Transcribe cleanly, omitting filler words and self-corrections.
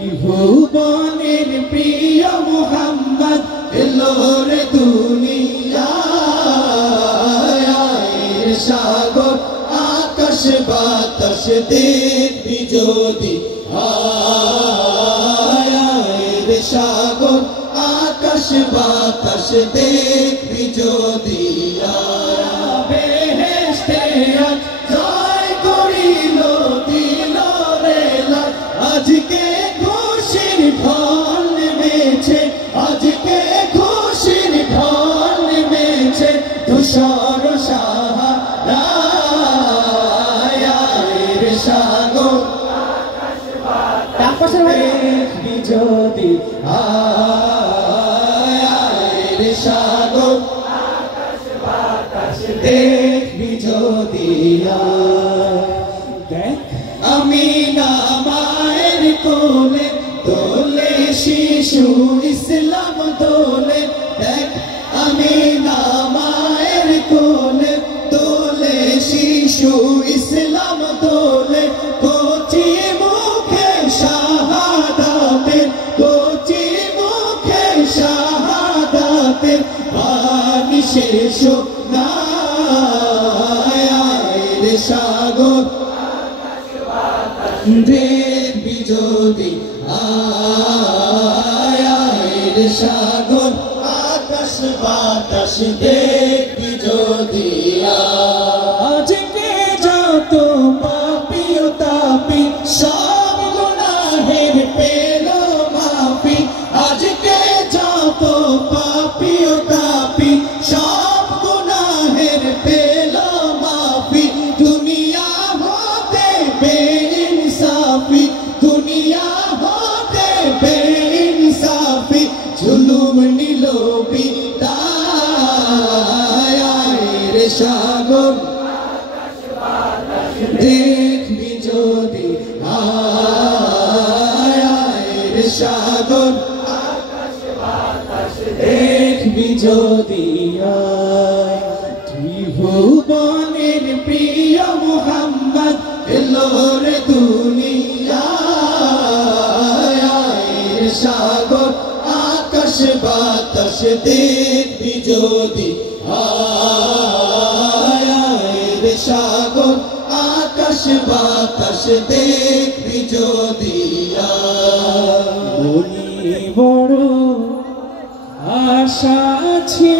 ত্রিভুবনের প্রিয় মুহাম্মদ এলো রে দুনিয়ায় সাগর আকাশ বাতাস দেখবি যদি আয় সাগর আকাশ বাতাস দেখবি যদি বেহেশতে জয় করিল দিল রে আজকে খুশির ঢল নেমেছে আজকে খুশির ঢল নেমেছে ধূসর সাহারায় সাগর দেখবি যদি আয় সাগর দেখবি যদি দেখ আমি না মায়ের কোলে দোলে শিশু ইসলাম দোলে দেখ আমি না মায়ের কোলে দোলে শিশু ইসলাম দোলে কচি মুখে শাহাদাতের কচি মুখে শাহাদাতের বাণী শেষ না সাগর দেখবি যদি আয় সাগর আকাশ বাতাস দেখবি যদি আজকে যত পাপী ও তাপী সব গুনাহের পেল মাফি আজকে যত পাপী ও তাপী সব গুনাহের পেল মাফি দুনিয়া হতে বেইনসাফি দুনিয়া হতে বেইনসাফি জুলুম নিল বিদায় সাগর দেখবি যদি আয় সাগর দেখবি যদি ত্রিভুবনের প্রিয় মুহাম্মদ এলো রে দুনিয়ায় সাগর আকাশ বাতাস দেখবি যদি আয় সাগর আকাশ বাতাস দেখবি যদি বলি বড় আশা আছে